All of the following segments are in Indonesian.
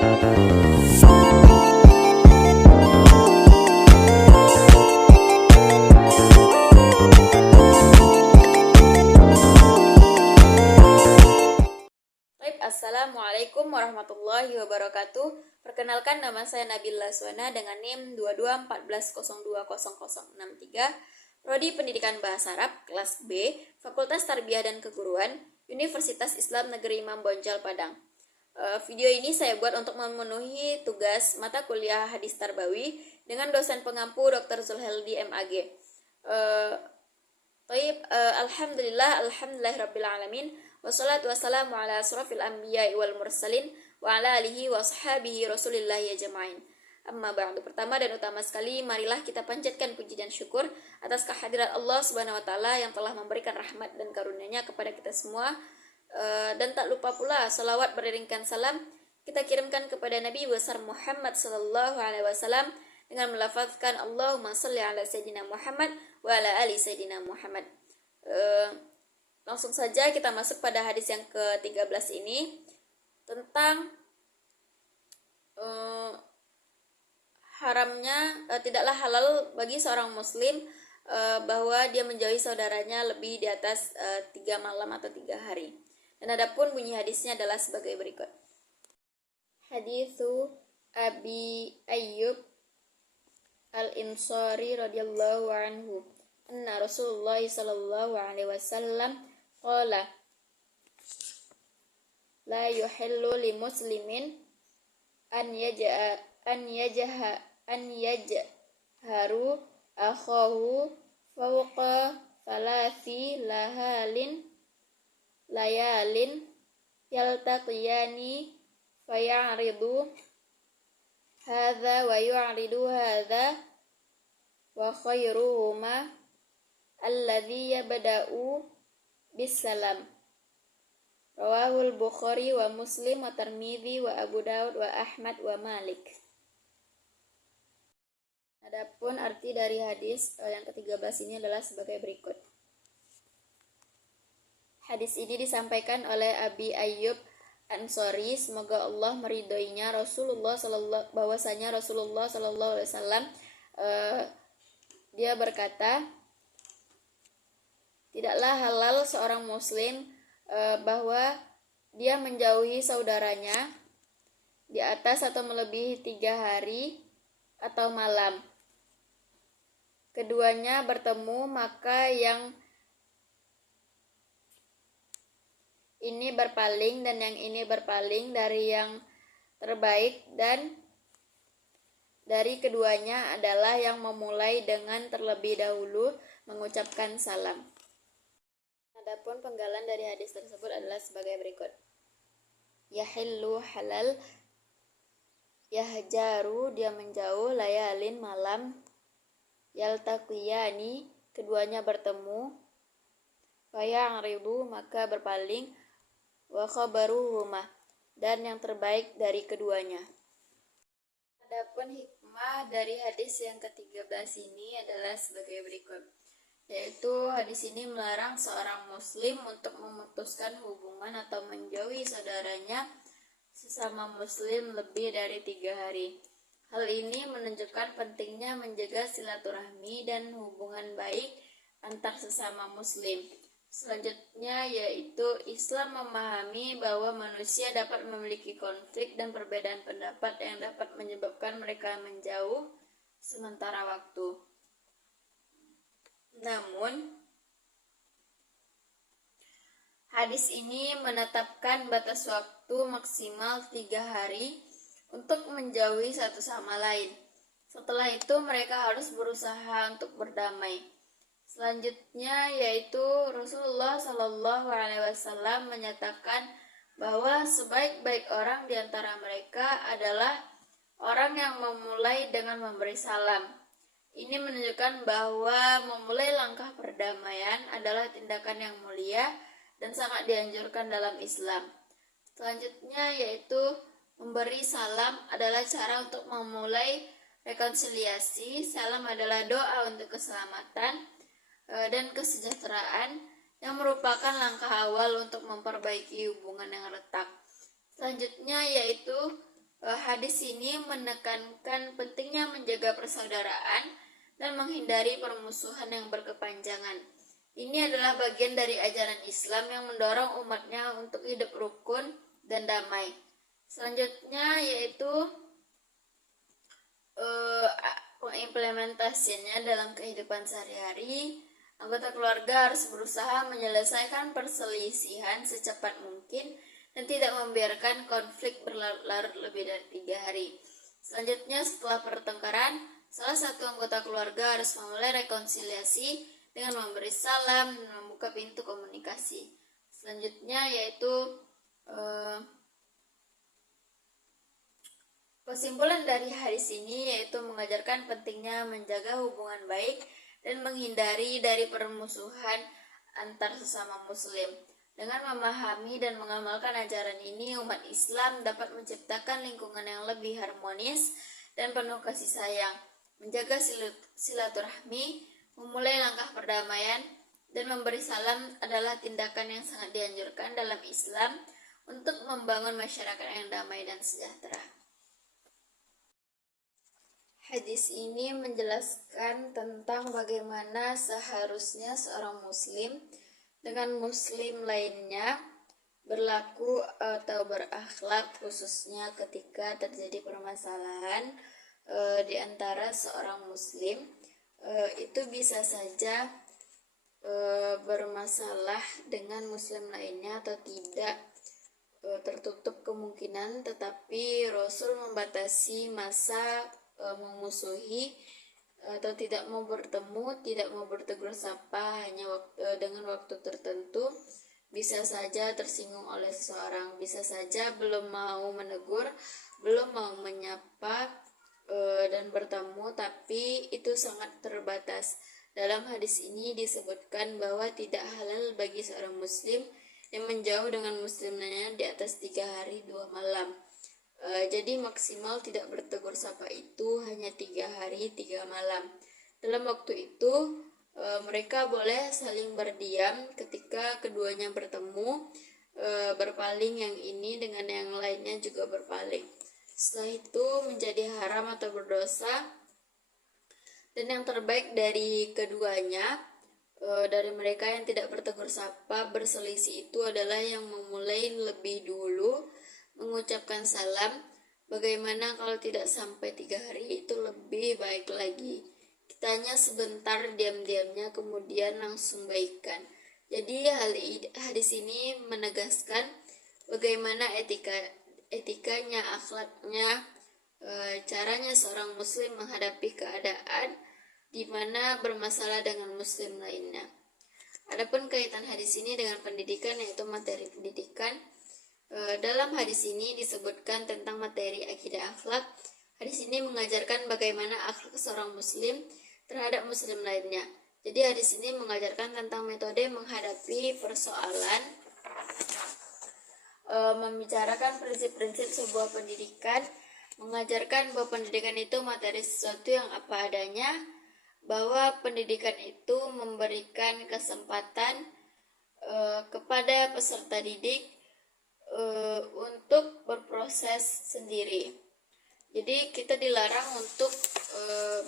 Assalamualaikum warahmatullahi wabarakatuh. Perkenalkan, nama saya Nabila Suwana dengan NIM 2214020063, Prodi Pendidikan Bahasa Arab, kelas B, Fakultas Tarbiyah dan Keguruan, Universitas Islam Negeri Imam Bonjol, Padang. Video ini saya buat untuk memenuhi tugas mata kuliah Hadis Tarbawi dengan dosen pengampu Dr. Zulheldi MAG. Alhamdulillahirabbil alamin. Wassalatu wassalamu ala asrofil anbiya wal mursalin wa ala alihi wa sahbihi rasulillah ya jama'in. Amma ba'du. Pertama dan utama sekali, marilah kita panjatkan puji dan syukur atas kehadirat Allah Subhanahu wa taala yang telah memberikan rahmat dan karunia-Nya kepada kita semua. Dan tak lupa pula salawat beriringkan salam kita kirimkan kepada Nabi besar Muhammad sallallahu alaihi wasallam dengan melafazkan Allahumma shalli ala sayyidina Muhammad wa ala ali sayyidina Muhammad. Langsung saja kita masuk pada hadis yang ke-13 ini tentang haramnya, tidaklah halal bagi seorang muslim bahwa dia menjauhi saudaranya lebih di atas 3 malam atau 3 hari. Dan adapun bunyi hadisnya adalah sebagai berikut. Haditsu Abi Ayyub Al-Ansari radhiyallahu anhu anna Rasulullah sallallahu alaihi wasallam qala la yuhillu li muslimin an yajharu akhahu fawqa thalathi layalin yaltaqiyani fayaridu hadza wa yu'ridu hadza wa khairuhuma alladhi yabda'u bisalam. Rawahul Bukhari wa Muslim wa Tirmidzi wa Abu Daud wa Ahmad wa Malik. Adapun arti dari hadis yang ke-13 ini adalah sebagai berikut. Hadis ini disampaikan oleh Abi Ayyub Ansori, semoga Allah meridhoinya, bahwasanya Rasulullah sallallahu alaihi wasallam dia berkata, tidaklah halal seorang muslim bahwa dia menjauhi saudaranya di atas atau melebihi 3 hari atau malam. Keduanya bertemu, maka yang ini berpaling dan yang ini berpaling dari yang terbaik, dan dari keduanya adalah yang memulai dengan terlebih dahulu mengucapkan salam. Adapun penggalan dari hadis tersebut adalah sebagai berikut. Yahillu halal, yahjaru dia menjauh, layalin malam, yaltaqiyani keduanya bertemu, fayaridu maka berpaling, wa khabaruhuma dan yang terbaik dari keduanya. Adapun hikmah dari hadis yang ke-13 ini adalah sebagai berikut, yaitu hadis ini melarang seorang muslim untuk memutuskan hubungan atau menjauhi saudaranya sesama muslim lebih dari 3 hari. Hal ini menunjukkan pentingnya menjaga silaturahmi dan hubungan baik antar sesama muslim. Selanjutnya yaitu Islam memahami bahwa manusia dapat memiliki konflik dan perbedaan pendapat yang dapat menyebabkan mereka menjauh sementara waktu. Namun, hadis ini menetapkan batas waktu maksimal 3 hari untuk menjauhi satu sama lain. Setelah itu mereka harus berusaha untuk berdamai. Selanjutnya yaitu Rasulullah Shallallahu Alaihi Wasallam menyatakan bahwa sebaik-baik orang di antara mereka adalah orang yang memulai dengan memberi salam. Ini menunjukkan bahwa memulai langkah perdamaian adalah tindakan yang mulia dan sangat dianjurkan dalam Islam. Selanjutnya yaitu memberi salam adalah cara untuk memulai rekonsiliasi. Salam adalah doa untuk keselamatan dan kesejahteraan yang merupakan langkah awal untuk memperbaiki hubungan yang retak. Selanjutnya yaitu Hadis ini menekankan pentingnya menjaga persaudaraan dan menghindari permusuhan yang berkepanjangan. Ini adalah bagian dari ajaran Islam yang mendorong umatnya untuk hidup rukun dan damai. Selanjutnya yaitu pengimplementasiannya dalam kehidupan sehari-hari. Anggota keluarga harus berusaha menyelesaikan perselisihan secepat mungkin dan tidak membiarkan konflik berlarut-larut lebih dari 3 hari. Selanjutnya, setelah pertengkaran, salah satu anggota keluarga harus memulai rekonsiliasi dengan memberi salam dan membuka pintu komunikasi. Selanjutnya yaitu kesimpulan dari hadis ini yaitu mengajarkan pentingnya menjaga hubungan baik dan menghindari dari permusuhan antar sesama muslim. Dengan memahami dan mengamalkan ajaran ini, umat Islam dapat menciptakan lingkungan yang lebih harmonis dan penuh kasih sayang, menjaga silaturahmi, memulai langkah perdamaian, dan memberi salam adalah tindakan yang sangat dianjurkan dalam Islam untuk membangun masyarakat yang damai dan sejahtera. Hadis ini menjelaskan tentang bagaimana seharusnya seorang muslim dengan muslim lainnya berlaku atau berakhlak, khususnya ketika terjadi permasalahan di antara seorang muslim. Itu bisa saja bermasalah dengan muslim lainnya atau tidak, tertutup kemungkinan, tetapi Rasul membatasi masa memusuhi atau tidak mau bertemu, tidak mau bertegur sapa hanya dengan waktu tertentu. Bisa saja tersinggung oleh seseorang, bisa saja belum mau menegur, belum mau menyapa dan bertemu, tapi itu sangat terbatas. Dalam hadis ini disebutkan bahwa tidak halal bagi seorang muslim yang menjauh dengan muslim lainnya di atas 3 hari 2 malam. Jadi maksimal tidak bertegur sapa itu hanya 3 hari 3 malam. Dalam waktu itu mereka boleh saling berdiam ketika keduanya bertemu, berpaling yang ini dengan yang lainnya juga berpaling. Setelah itu menjadi haram atau berdosa, dan yang terbaik dari keduanya, dari mereka yang tidak bertegur sapa berselisih itu adalah yang memulai lebih dulu mengucapkan salam. Bagaimana kalau tidak sampai 3 hari, itu lebih baik lagi. Kitanya sebentar diam-diamnya kemudian langsung baikan. Jadi hadis ini menegaskan bagaimana etikanya, akhlaknya, caranya seorang muslim menghadapi keadaan di mana bermasalah dengan muslim lainnya. Adapun kaitan hadis ini dengan pendidikan, yaitu materi pendidikan, dalam hadis ini disebutkan tentang materi akidah akhlak. Hadis ini mengajarkan bagaimana akhlak seorang muslim terhadap muslim lainnya. Jadi hadis ini mengajarkan tentang metode menghadapi persoalan, membicarakan prinsip-prinsip sebuah pendidikan, mengajarkan bahwa pendidikan itu materi sesuatu yang apa adanya, bahwa pendidikan itu memberikan kesempatan kepada peserta didik untuk berproses sendiri. Jadi kita dilarang untuk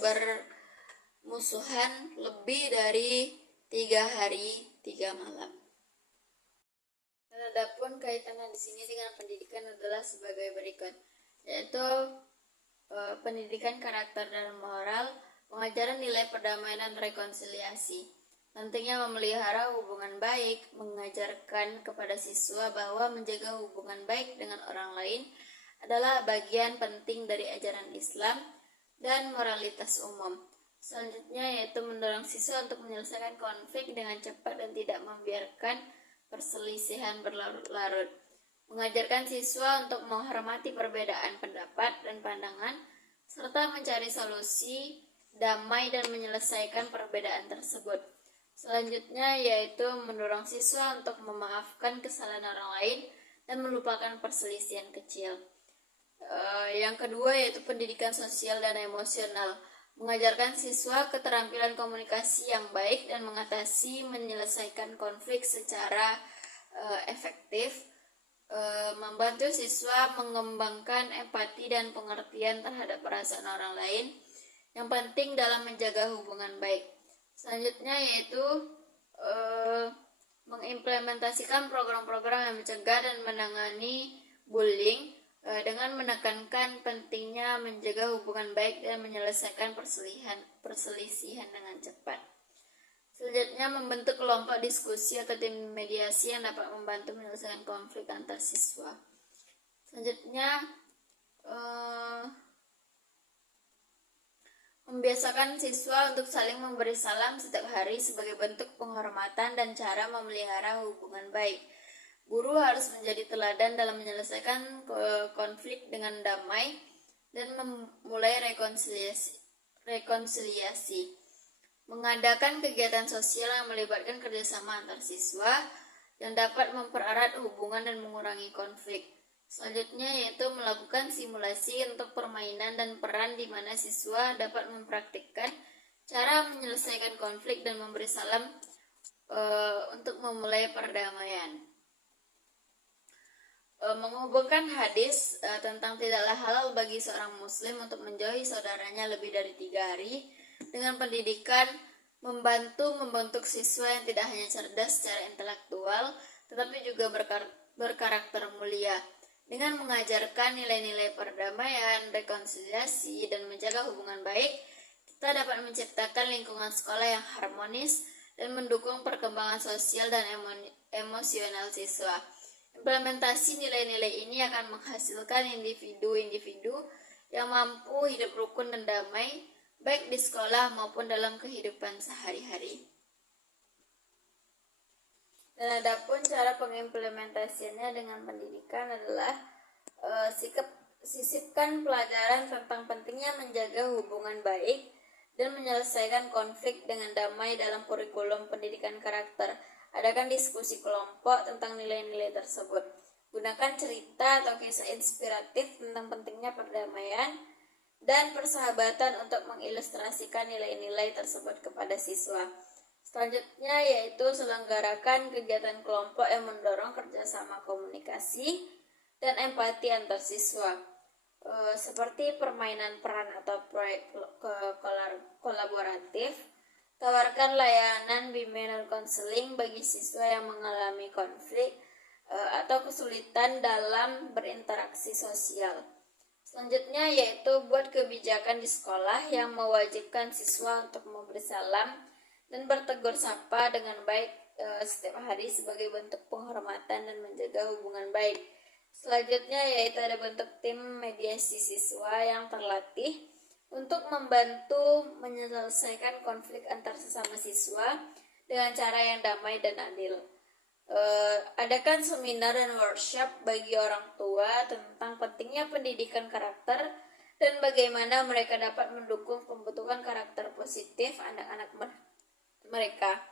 bermusuhan lebih dari 3 hari 3 malam. Dan adapun kaitannya di sini dengan pendidikan adalah sebagai berikut, yaitu pendidikan karakter dan moral, pengajaran nilai perdamaian dan rekonsiliasi. Pentingnya memelihara hubungan baik, mengajarkan kepada siswa bahwa menjaga hubungan baik dengan orang lain adalah bagian penting dari ajaran Islam dan moralitas umum. Selanjutnya yaitu mendorong siswa untuk menyelesaikan konflik dengan cepat dan tidak membiarkan perselisihan berlarut-larut. Mengajarkan siswa untuk menghormati perbedaan pendapat dan pandangan, serta mencari solusi damai dan menyelesaikan perbedaan tersebut. Selanjutnya yaitu mendorong siswa untuk memaafkan kesalahan orang lain dan melupakan perselisihan kecil. Yang kedua yaitu pendidikan sosial dan emosional, mengajarkan siswa keterampilan komunikasi yang baik dan mengatasi menyelesaikan konflik secara efektif. membantu siswa mengembangkan empati dan pengertian terhadap perasaan orang lain yang penting dalam menjaga hubungan baik. Selanjutnya yaitu mengimplementasikan program-program yang mencegah dan menangani bullying dengan menekankan pentingnya menjaga hubungan baik dan menyelesaikan perselisihan dengan cepat. Selanjutnya, membentuk kelompok diskusi atau tim mediasi yang dapat membantu menyelesaikan konflik antar siswa. Selanjutnya, membiasakan siswa untuk saling memberi salam setiap hari sebagai bentuk penghormatan dan cara memelihara hubungan baik. Guru harus menjadi teladan dalam menyelesaikan konflik dengan damai dan memulai rekonsiliasi. Mengadakan kegiatan sosial yang melibatkan kerjasama antar siswa yang dapat mempererat hubungan dan mengurangi konflik. Selanjutnya yaitu melakukan simulasi untuk permainan dan peran di mana siswa dapat mempraktikkan cara menyelesaikan konflik dan memberi salam untuk memulai perdamaian. Menghubungkan hadis tentang tidaklah halal bagi seorang muslim untuk menjauhi saudaranya lebih dari 3 hari dengan pendidikan membentuk siswa yang tidak hanya cerdas secara intelektual tetapi juga berkarakter mulia. Dengan mengajarkan nilai-nilai perdamaian, rekonsiliasi, dan menjaga hubungan baik, kita dapat menciptakan lingkungan sekolah yang harmonis dan mendukung perkembangan sosial dan emosional siswa. Implementasi nilai-nilai ini akan menghasilkan individu-individu yang mampu hidup rukun dan damai, baik di sekolah maupun dalam kehidupan sehari-hari. Dan adapun cara pengimplementasiannya dengan pendidikan adalah sisipkan pelajaran tentang pentingnya menjaga hubungan baik dan menyelesaikan konflik dengan damai dalam kurikulum pendidikan karakter. Adakan diskusi kelompok tentang nilai-nilai tersebut. Gunakan cerita atau kisah inspiratif tentang pentingnya perdamaian dan persahabatan untuk mengilustrasikan nilai-nilai tersebut kepada siswa. Selanjutnya yaitu selenggarakan kegiatan kelompok yang mendorong kerjasama komunikasi dan empati antar siswa, seperti permainan peran atau proyek kolaboratif. Tawarkan layanan bimbingan konseling bagi siswa yang mengalami konflik atau kesulitan dalam berinteraksi sosial. Selanjutnya yaitu buat kebijakan di sekolah yang mewajibkan siswa untuk memberi salam dan bertegur sapa dengan baik setiap hari sebagai bentuk penghormatan dan menjaga hubungan baik. Selanjutnya yaitu ada bentuk tim mediasi siswa yang terlatih untuk membantu menyelesaikan konflik antar sesama siswa dengan cara yang damai dan adil. Adakan seminar dan workshop bagi orang tua tentang pentingnya pendidikan karakter dan bagaimana mereka dapat mendukung pembentukan karakter positif anak-anak mereka.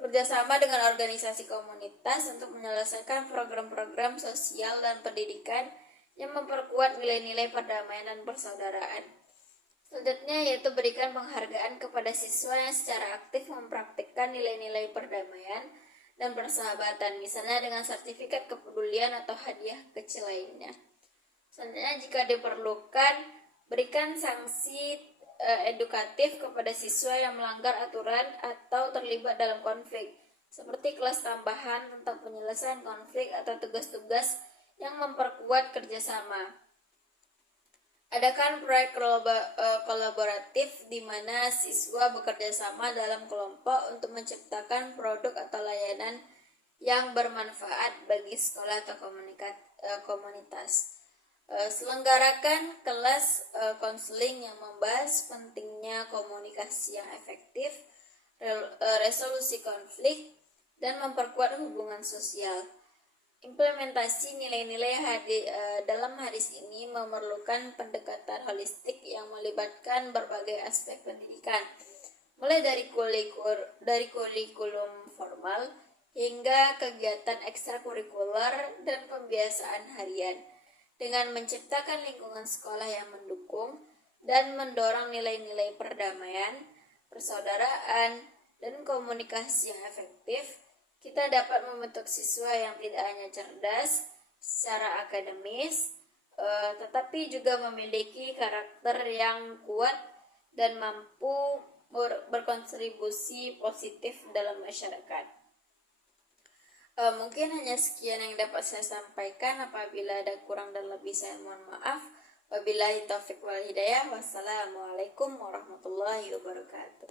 Kerjasama dengan organisasi komunitas untuk menyelesaikan program-program sosial dan pendidikan yang memperkuat nilai-nilai perdamaian dan persaudaraan. Selanjutnya yaitu berikan penghargaan kepada siswa yang secara aktif mempraktikkan nilai-nilai perdamaian dan persahabatan, misalnya dengan sertifikat kepedulian atau hadiah kecil lainnya. Selanjutnya jika diperlukan, berikan sanksi edukatif kepada siswa yang melanggar aturan atau terlibat dalam konflik, seperti kelas tambahan tentang penyelesaian konflik atau tugas-tugas yang memperkuat kerjasama. Adakan proyek kolaboratif di mana siswa bekerja sama dalam kelompok untuk menciptakan produk atau layanan yang bermanfaat bagi sekolah atau komunitas. Selenggarakan kelas konseling yang membahas pentingnya komunikasi yang efektif, resolusi konflik, dan memperkuat hubungan sosial. Implementasi nilai-nilai dalam hadis ini memerlukan pendekatan holistik yang melibatkan berbagai aspek pendidikan, mulai dari kurikulum formal hingga kegiatan ekstrakurikuler dan pembiasaan harian, dengan menciptakan lingkungan sekolah yang mendukung dan mendorong nilai-nilai perdamaian, persaudaraan, dan komunikasi yang efektif. Kita dapat membentuk siswa yang tidak hanya cerdas secara akademis, tetapi juga memiliki karakter yang kuat dan mampu berkontribusi positif dalam masyarakat. Mungkin hanya sekian yang dapat saya sampaikan. Apabila ada kurang dan lebih, saya mohon maaf. Wabillahi taufiq wal hidayah. Wassalamualaikum warahmatullahi wabarakatuh.